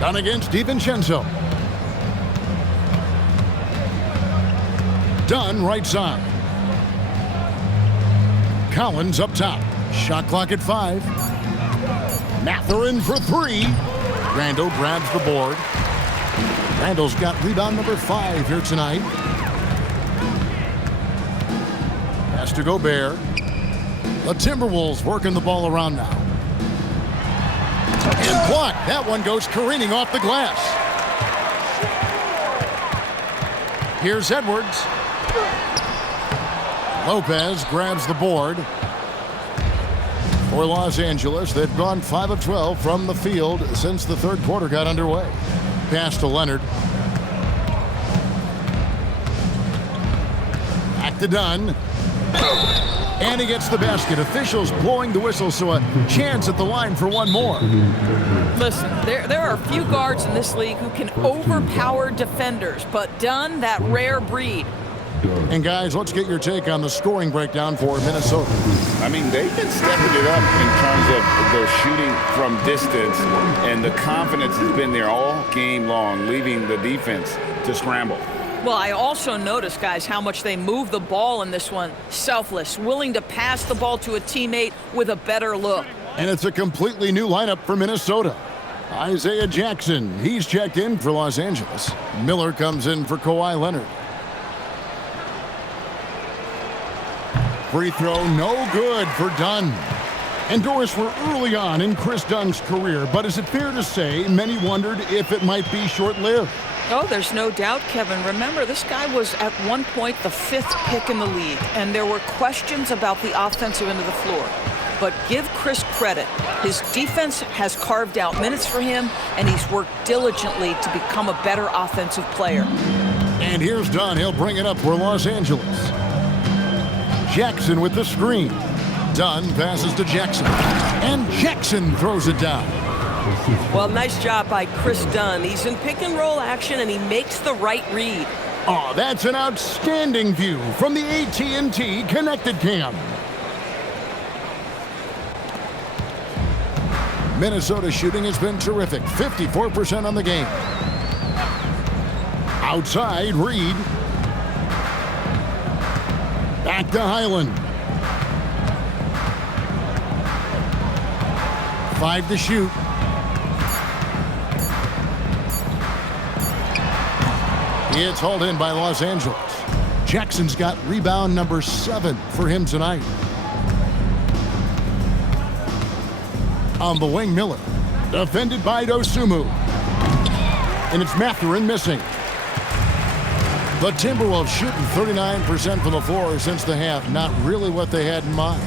Down against DiVincenzo. Dunn right side. Collins up top. Shot clock at 5. Mathurin for 3. Randall grabs the board. Randall's got rebound number 5 here tonight. Pass to Gobert. The Timberwolves working the ball around now. And blocked. That one goes careening off the glass. Here's Edwards. Lopez grabs the board. For Los Angeles, they've gone 5 of 12 from the field since the third quarter got underway. Pass to Leonard. Back to Dunn. And he gets the basket. Officials blowing the whistle, so a chance at the line for one more. Listen, there are a few guards in this league who can overpower defenders, but Dunn, that rare breed. And guys, let's get your take on the scoring breakdown for Minnesota. I mean, they've been stepping it up in terms of their shooting from distance, and the confidence has been there all game long, leaving the defense to scramble. Well, I also noticed, guys, how much they move the ball in this one. Selfless, willing to pass the ball to a teammate with a better look. And it's a completely new lineup for Minnesota. Isaiah Jackson, he's checked in for Los Angeles. Miller comes in for Kawhi Leonard. Free throw, no good for Dunn. And Doris, we're early on in Chris Dunn's career, but is it fair to say many wondered if it might be short-lived? Oh, there's no doubt, Kevin. Remember, this guy was at one point the 5th pick in the league, and there were questions about the offensive end of the floor. But give Chris credit. His defense has carved out minutes for him, and he's worked diligently to become a better offensive player. And here's Dunn. He'll bring it up for Los Angeles. Jackson with the screen. Dunn passes to Jackson. And Jackson throws it down. Well, nice job by Chris Dunn. He's in pick-and-roll action, and he makes the right read. Oh, that's an outstanding view from the AT&T Connected Cam. Minnesota shooting has been terrific. 54% on the game. Outside, Reed. Back to Highland. 5 to shoot. It's hauled in by Los Angeles. Jackson's got rebound number 7 for him tonight. On the wing, Miller. Defended by Dosunmu. And it's Mathurin missing. The Timberwolves shooting 39% from the floor since the half. Not really what they had in mind.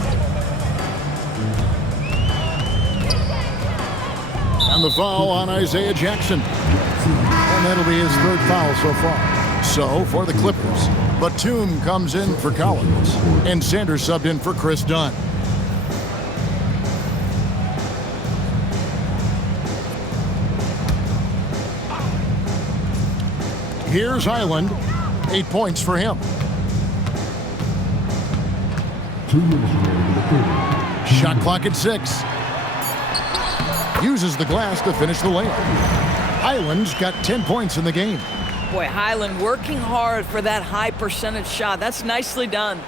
And the foul on Isaiah Jackson. And that'll be his 3rd foul so far. So, for the Clippers, Batum comes in for Collins. And Sanders subbed in for Chris Dunn. Here's Highland. 8 points for him. 2 minutes remaining in the 3rd. Shot clock at 6. Uses the glass to finish the layup. Highland's got 10 points in the game. Boy, Highland working hard for that high percentage shot. That's nicely done.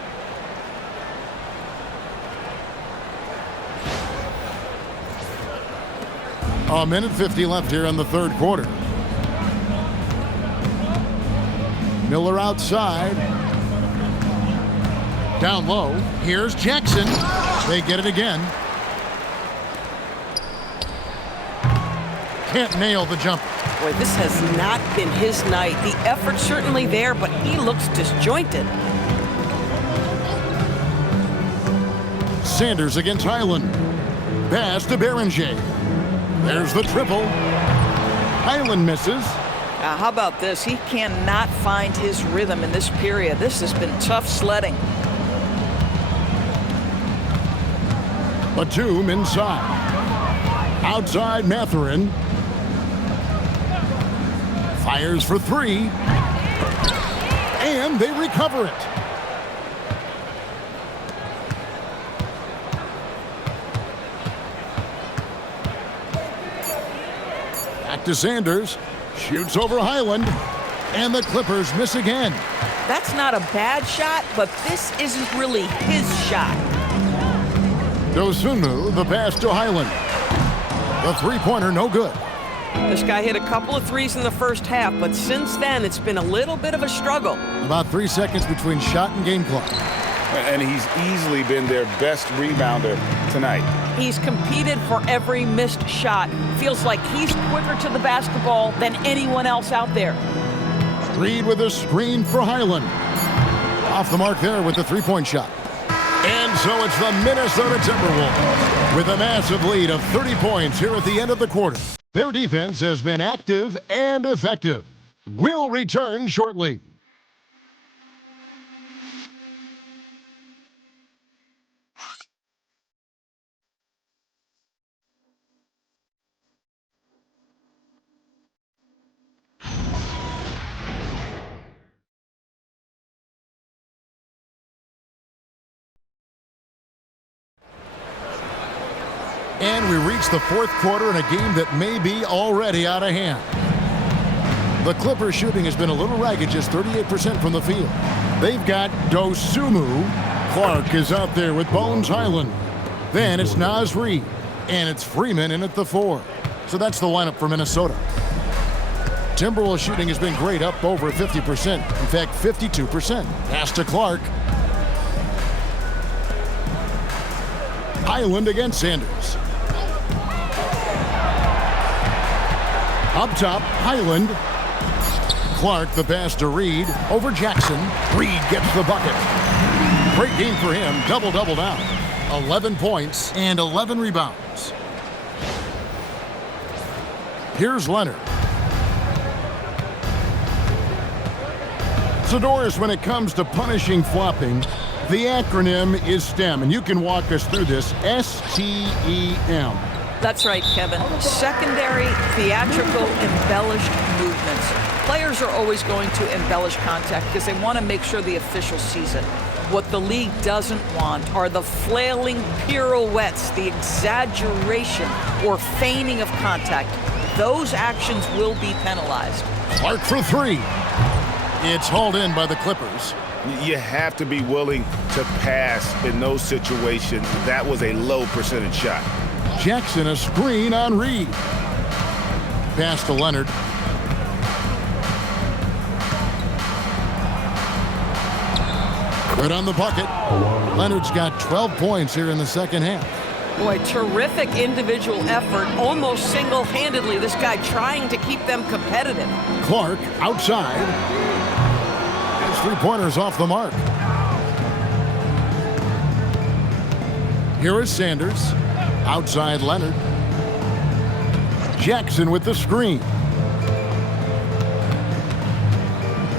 A minute 50 left here in the 3rd quarter. Miller outside. Down low. Here's Jackson. They get it again. Can't nail the jumper. Boy, this has not been his night. The effort's certainly there, but he looks disjointed. Sanders against Highland. Pass to Berenger. There's the triple. Highland misses. How about this? He cannot find his rhythm in this period. This has been tough sledding. Batum inside. Outside Mathurin. Fires for 3. And they recover it. Back to Sanders. Shoots over Highland. And the Clippers miss again. That's not a bad shot, but this isn't really his shot. Dosunmu, the pass to Highland. The three-pointer, no good. This guy hit a couple of threes in the first half, but since then, it's been a little bit of a struggle. About 3 seconds between shot and game clock. And he's easily been their best rebounder tonight. He's competed for every missed shot. Feels like he's quicker to the basketball than anyone else out there. Reed with a screen for Highland. Off the mark there with the three-point shot. And so it's the Minnesota Timberwolves with a massive lead of 30 points here at the end of the quarter. Their defense has been active and effective. We'll return shortly. And we reach the fourth quarter in a game that may be already out of hand. The Clippers shooting has been a little ragged, just 38% from the field. They've got Dosunmu. Clark is out there with Bones Highland. Then it's Naz Reid. And it's Freeman in at the 4. So that's the lineup for Minnesota. Timberwolves shooting has been great, up over 50%. In fact, 52%. Pass to Clark. Highland against Sanders. Up top, Highland. Clark, the pass to Reed. Over Jackson. Reed gets the bucket. Great game for him. Double-double now. 11 points and 11 rebounds. Here's Leonard. So, Doris, when it comes to punishing flopping, the acronym is STEM, and you can walk us through this. S-T-E-M. That's right, Kevin. Secondary, theatrical, embellished movements. Players are always going to embellish contact because they want to make sure the official sees it. What the league doesn't want are the flailing pirouettes, the exaggeration or feigning of contact. Those actions will be penalized. Clark for 3. It's hauled in by the Clippers. You have to be willing to pass in those situations. That was a low percentage shot. Jackson, a screen on Reed. Pass to Leonard. Good on the bucket. Leonard's got 12 points here in the second half. Boy, terrific individual effort, almost single-handedly. This guy trying to keep them competitive. Clark outside. His three-pointers off the mark. Here is Sanders. Outside Leonard. Jackson with the screen.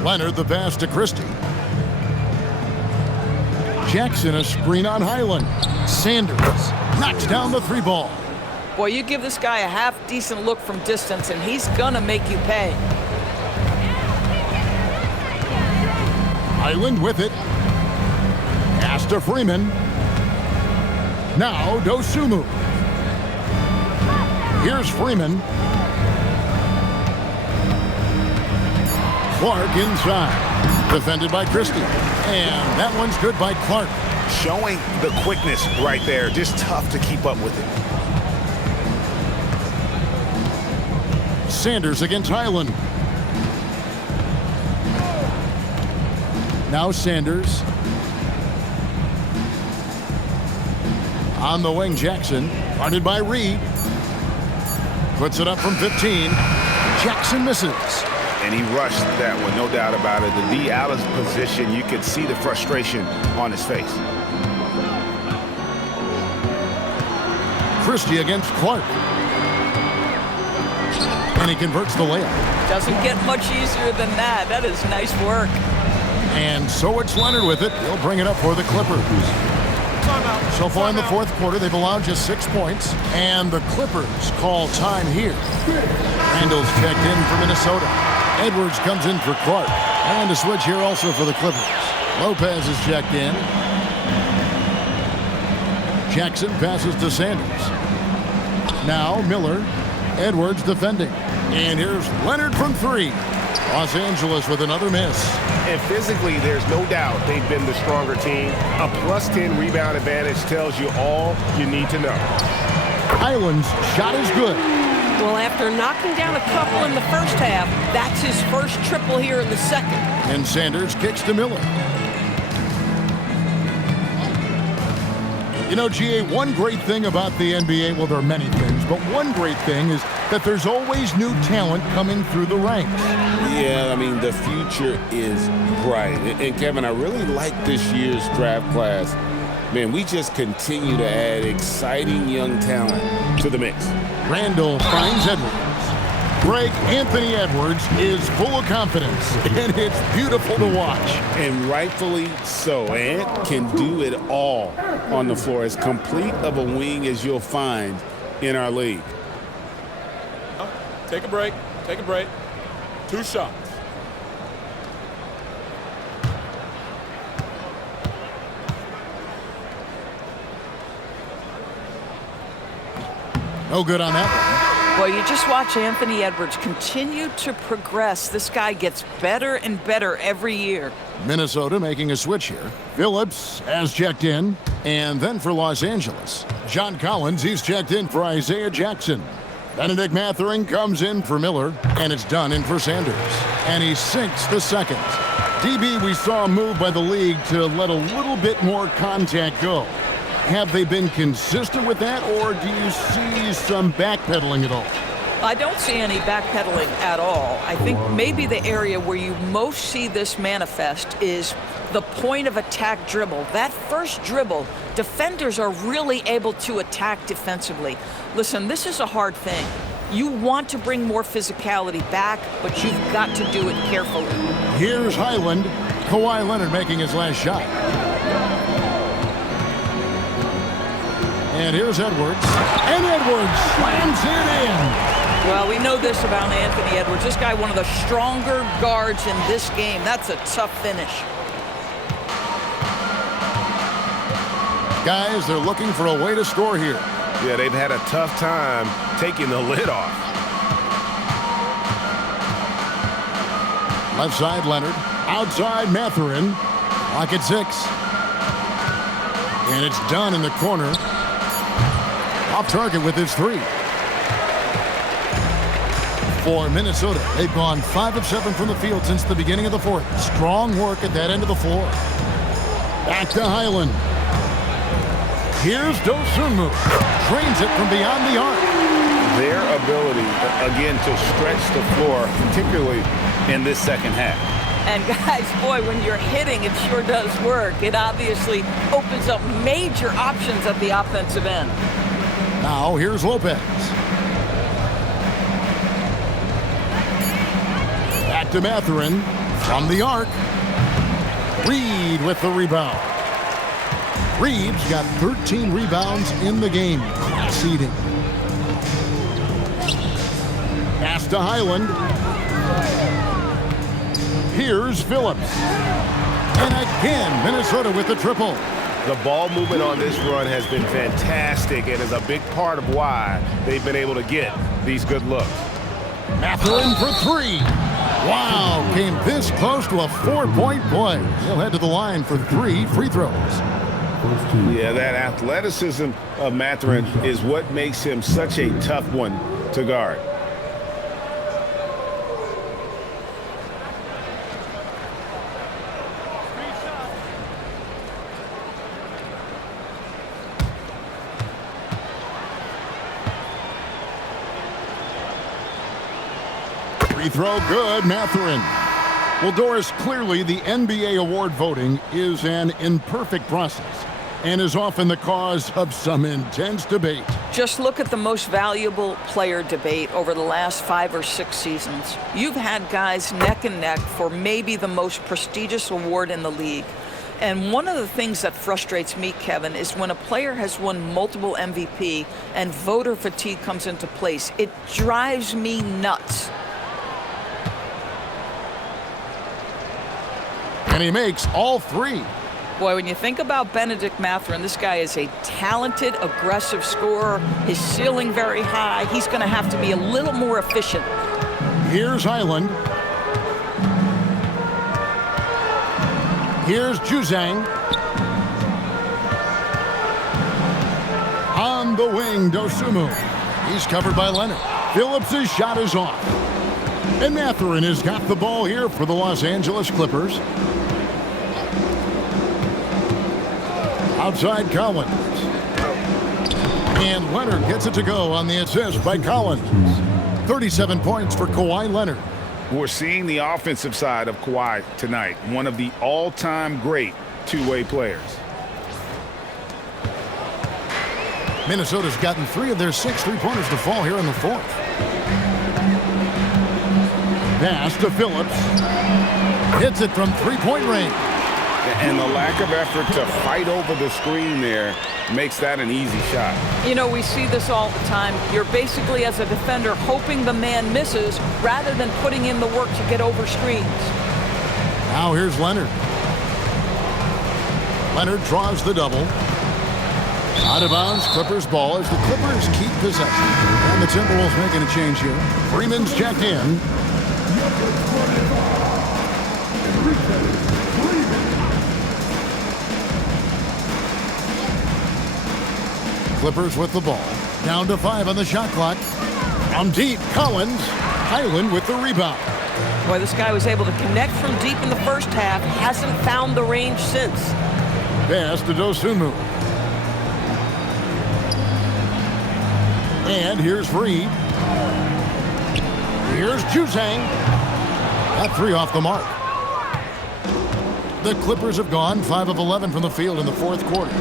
Leonard the pass to Christie. Jackson a screen on Highland. Sanders knocks down the 3 ball. Boy, you give this guy a half-decent look from distance, and he's gonna make you pay. Highland with it. Pass to Freeman. Now Dosunmu. Here's Freeman. Clark inside. Defended by Christie. And that one's good by Clark. Showing the quickness right there. Just tough to keep up with it. Sanders against Highland. Now Sanders. On the wing, Jackson. Guarded by Reed. Puts it up from 15. Jackson misses. And he rushed that one, no doubt about it. The D out of position, you could see the frustration on his face. Christie against Clark. And he converts the layup. Doesn't get much easier than that. That is nice work. And so it's Leonard with it. He'll bring it up for the Clippers. So far in the fourth quarter, they've allowed just 6 points. And the Clippers call time here. Randall's checked in for Minnesota. Edwards comes in for Clark. And a switch here also for the Clippers. Lopez is checked in. Jackson passes to Sanders. Now Miller. Edwards defending. And here's Leonard from 3. Los Angeles with another miss. And physically, there's no doubt they've been the stronger team. A +10 rebound advantage tells you all you need to know. Highland's shot is good. Well, after knocking down a couple in the first half, that's his first triple here in the second. And Sanders kicks to Miller. You know, GA, one great thing about the NBA, well, there are many things, but one great thing is that there's always new talent coming through the ranks. Yeah, I mean, the future is bright. And Kevin, I really like this year's draft class. Man, we just continue to add exciting young talent to the mix. Randall finds Edwards. Greg Anthony Edwards is full of confidence, and it's beautiful to watch. And rightfully so. Ant can do it all on the floor, as complete of a wing as you'll find in our league. Take a break. Take a break. 2 shots. No good on that one. Well, you just watch Anthony Edwards continue to progress. This guy gets better and better every year. Minnesota making a switch here. Phillips has checked in. And then for Los Angeles, John Collins, he's checked in for Isaiah Jackson. Benedict Mathurin comes in for Miller, and it's done in for Sanders. And he sinks the second. DB, we saw a move by the league to let a little bit more contact go. Have they been consistent with that, or do you see some backpedaling at all? I don't see any backpedaling at all. I think maybe the area where you most see this manifest is the point of attack dribble. That first dribble, defenders are really able to attack defensively. Listen, this is a hard thing. You want to bring more physicality back, but you've got to do it carefully. Here's Highland. Kawhi Leonard making his last shot. And here's Edwards. And Edwards slams it in. Well, we know this about Anthony Edwards. This guy, one of the stronger guards in this game. That's a tough finish. Guys, they're looking for a way to score here. Yeah, they've had a tough time taking the lid off. Left side, Leonard. Outside, Mathurin. Lock at 6. And it's done in the corner. Off target with his 3. For Minnesota, they've gone 5 of 7 from the field since the beginning of the 4th. Strong work at that end of the floor. Back to Highland. Here's Dosunmu. Drains it from beyond the arc. Their ability, again, to stretch the floor, particularly in this second half. And guys, boy, when you're hitting, it sure does work. It obviously opens up major options at the offensive end. Now, here's Lopez. Back to Mathurin from the arc. Reed with the rebound. Reed's got 13 rebounds in the game. Seeding. Pass to Highland. Here's Phillips. And again, Minnesota with the triple. The ball movement on this run has been fantastic and is a big part of why they've been able to get these good looks. Mathurin for 3. Wow, came this close to a 4-point play. He'll head to the line for 3 free throws. Yeah, that athleticism of Mathurin is what makes him such a tough one to guard. Free throw good, Mathurin. Well, Doris, clearly the NBA award voting is an imperfect process and is often the cause of some intense debate. Just look at the most valuable player debate over the last 5 or 6 seasons. You've had guys neck and neck for maybe the most prestigious award in the league. And one of the things that frustrates me, Kevin, is when a player has won multiple MVP and voter fatigue comes into place. It drives me nuts. And he makes all 3. Boy, when you think about Benedict Mathurin, this guy is a talented, aggressive scorer. His ceiling very high. He's going to have to be a little more efficient. Here's Highland. Here's Juzang. On the wing, Dosunmu. He's covered by Leonard. Phillips' shot is off. And Mathurin has got the ball here for the Los Angeles Clippers. Outside Collins. And Leonard gets it to go on the assist by Collins. 37 points for Kawhi Leonard. We're seeing the offensive side of Kawhi tonight, one of the all-time great two-way players. Minnesota's gotten 3 of their 6 3-pointers to fall here in the fourth. Pass to Phillips. Hits it from 3-point range. And the lack of effort to fight over the screen there makes that an easy shot. You know, we see this all the time. You're basically, as a defender, hoping the man misses rather than putting in the work to get over screens. Now here's Leonard. Leonard draws the double. Out of bounds, Clippers ball as the Clippers keep possession. And the Timberwolves making a change here. Freeman's checked in. Clippers with the ball. Down to 5 on the shot clock. From deep, Collins. Highland with the rebound. Boy, this guy was able to connect from deep in the first half. Hasn't found the range since. Pass to Dosunmu. And here's Reed. Here's Juzang. That 3 off the mark. The Clippers have gone 5 of 11 from the field in the fourth quarter.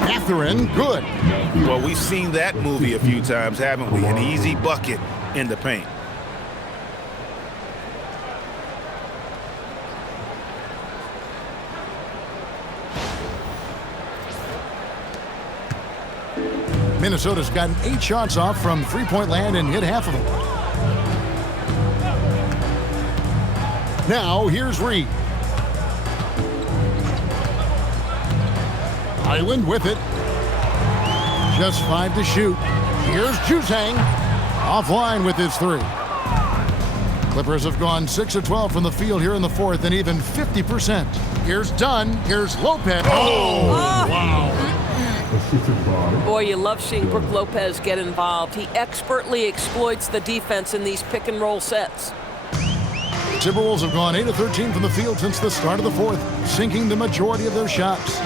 Mathurin, good. Well, we've seen that movie a few times, haven't we? An easy bucket in the paint. Minnesota's gotten 8 shots off from 3-point land and hit half of them. Now, here's Reed. Highland with it. Just 5 to shoot. Here's Juzang. Offline with his 3. Clippers have gone 6 of 12 from the field here in the fourth and even 50%. Here's Dunn. Here's Lopez. Oh, wow. Boy, you love seeing Brook Lopez get involved. He expertly exploits the defense in these pick-and-roll sets. The Timberwolves have gone 8 of 13 from the field since the start of the fourth, sinking the majority of their shots.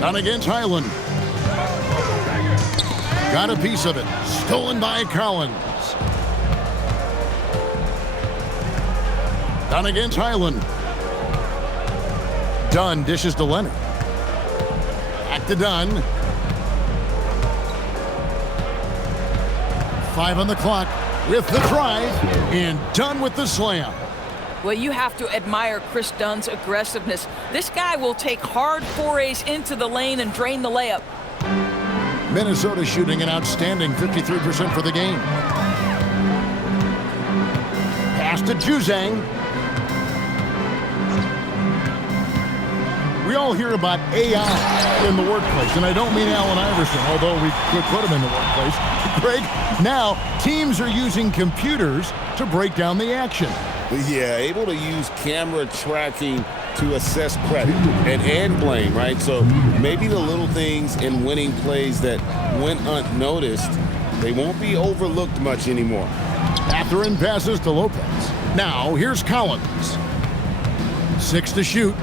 Down against Highland. Got a piece of it. Stolen by Collins. Down against Highland. Dunn dishes to Leonard. Back to Dunn. 5 on the clock with the drive. And Dunn with the slam. Well, you have to admire Chris Dunn's aggressiveness. This guy will take hard forays into the lane and drain the layup. Minnesota shooting an outstanding 53% for the game. Pass to Juzang. We all hear about AI in the workplace, and I don't mean Allen Iverson, although we could put him in the workplace. Greg, now teams are using computers to break down the action. Yeah, able to use camera tracking to assess credit and blame, right? So maybe the little things in winning plays that went unnoticed, they won't be overlooked much anymore. Mathurin passes to Lopez. Now here's Collins. 6 to shoot.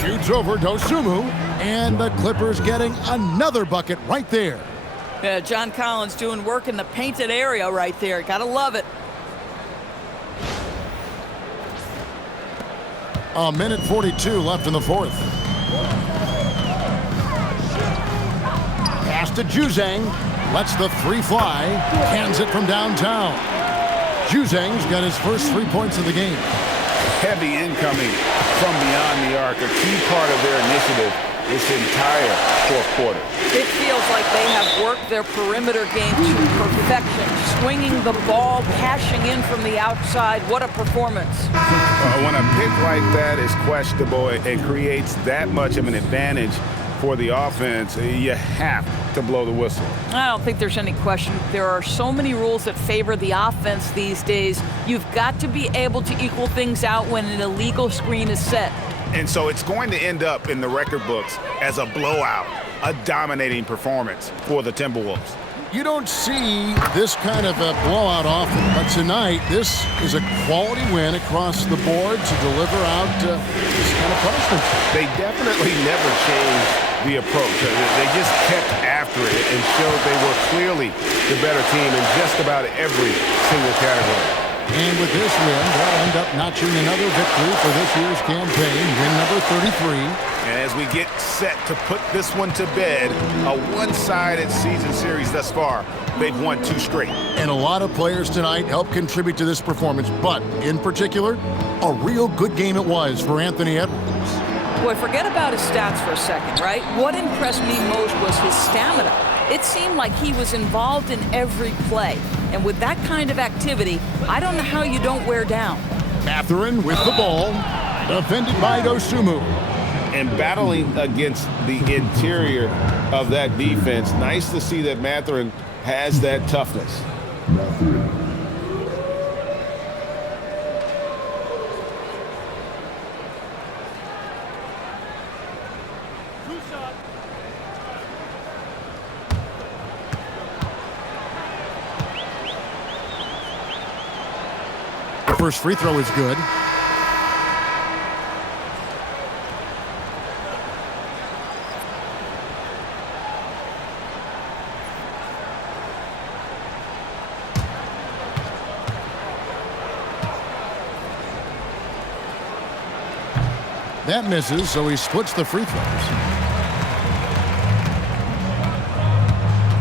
Shoots over Dosunmu, and the Clippers getting another bucket right there. Yeah, John Collins doing work in the painted area right there. Gotta love it. A minute 42 left in the fourth. Pass to Juzang. Lets the 3 fly. Cans it from downtown. Juzang's got his first 3 points of the game. Heavy incoming from beyond the arc, a key part of their initiative this entire fourth quarter. It feels like they have worked their perimeter game to perfection. Swinging the ball, cashing in from the outside. What a performance. When a pick like that is questionable and creates that much of an advantage for the offense, you have to blow the whistle. I don't think there's any question. There are so many rules that favor the offense these days. You've got to be able to equal things out when an illegal screen is set. And so it's going to end up in the record books as a blowout, a dominating performance for the Timberwolves. You don't see this kind of a blowout often, but tonight this is a quality win across the board to deliver out this kind of punishment. They definitely never changed the approach. They just kept after it and showed they were clearly the better team in just about every single category. And with this win, they'll end up notching another victory for this year's campaign, win number 33. And as we get set to put this one to bed, a one-sided season series thus far, they've won 2 straight. And a lot of players tonight helped contribute to this performance, but in particular, a real good game it was for Anthony Edwards. Boy, forget about his stats for a second, right? What impressed me most was his stamina. It seemed like he was involved in every play. And with that kind of activity, I don't know how you don't wear down. Mathurin with the ball, defended by Dosunmu. And battling against the interior of that defense, nice to see that Mathurin has that toughness. First free throw is good. That misses, so he splits the free throws.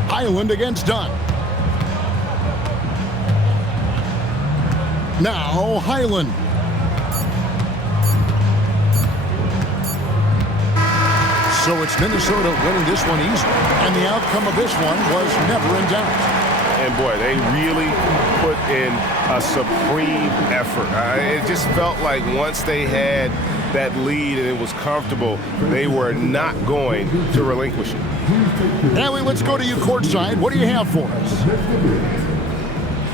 Highland against Dunn. Now Highland. So it's Minnesota winning this one easily, and the outcome of this one was never in doubt. And boy, they really put in a supreme effort. It just felt like once they had that lead and it was comfortable, they were not going to relinquish it. Ellie, let's go to you courtside. What do you have for us?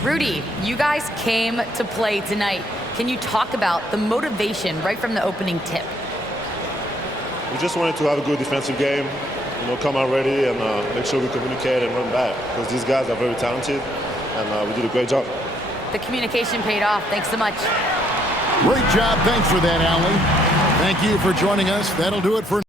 Rudy, you guys came to play tonight. Can you talk about the motivation right from the opening tip? We just wanted to have a good defensive game, come out ready and make sure we communicate and run back, because these guys are very talented and we did a great job. The communication paid off. Thanks so much. Great job. Thanks for that, Allie. Thank you for joining us. That'll do it for